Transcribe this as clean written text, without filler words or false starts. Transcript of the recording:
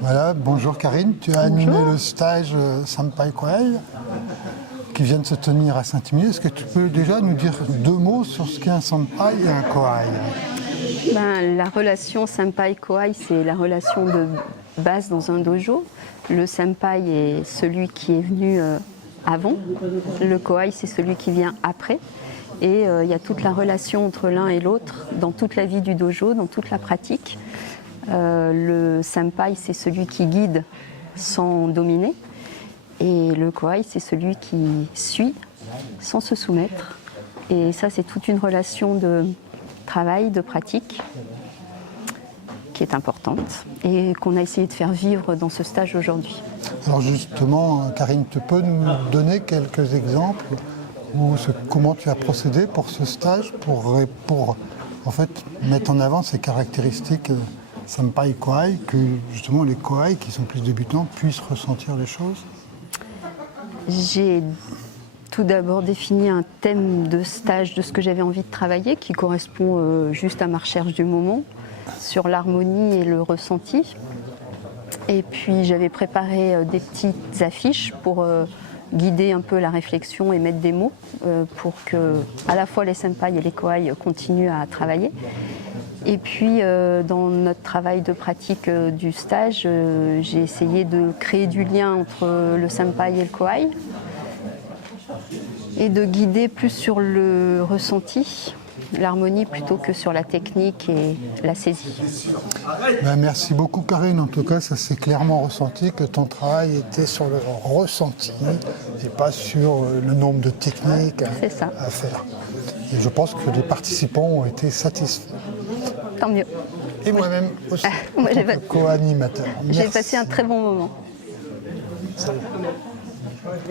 Voilà, bonjour Karine, tu as animé le stage Senpai Kōai qui vient de se tenir à Saint-Imier. Est-ce que tu peux déjà nous dire deux mots sur ce qu'est un Senpai et un Kōai? La relation Senpai-Kōai, c'est la relation de base dans un dojo. Le Senpai est celui qui est venu avant, le Kōai c'est celui qui vient après. Et il y a toute la relation entre l'un et l'autre dans toute la vie du dojo, dans toute la pratique. Le Senpai c'est celui qui guide sans dominer. Et le Kōai c'est celui qui suit sans se soumettre. Et ça c'est toute une relation de travail, de pratique qui est importante et qu'on a essayé de faire vivre dans ce stage aujourd'hui. Alors justement, Karine, tu peux nous donner quelques exemples ou comment tu as procédé pour ce stage pour en fait mettre en avant ces caractéristiques Senpai Kōai, que justement les Kōai qui sont plus débutants puissent ressentir les choses? J'ai tout d'abord défini un thème de stage de ce que j'avais envie de travailler qui correspond juste à ma recherche du moment sur l'harmonie et le ressenti. Et puis j'avais préparé des petites affiches pour guider un peu la réflexion et mettre des mots pour que à la fois les senpai et les Kōai continuent à travailler. Et puis dans notre travail de pratique du stage, j'ai essayé de créer du lien entre le senpai et le Kōai et de guider plus sur le ressenti, l'harmonie plutôt que sur la technique et la saisie. Merci beaucoup Karine, en tout cas ça s'est clairement ressenti que ton travail était sur le ressenti et pas sur le nombre de techniques à faire. Et je pense que les participants ont été satisfaits. Tant mieux. Et moi-même aussi, moi, en tant que co-animateur. J'ai passé un très bon moment. Salut.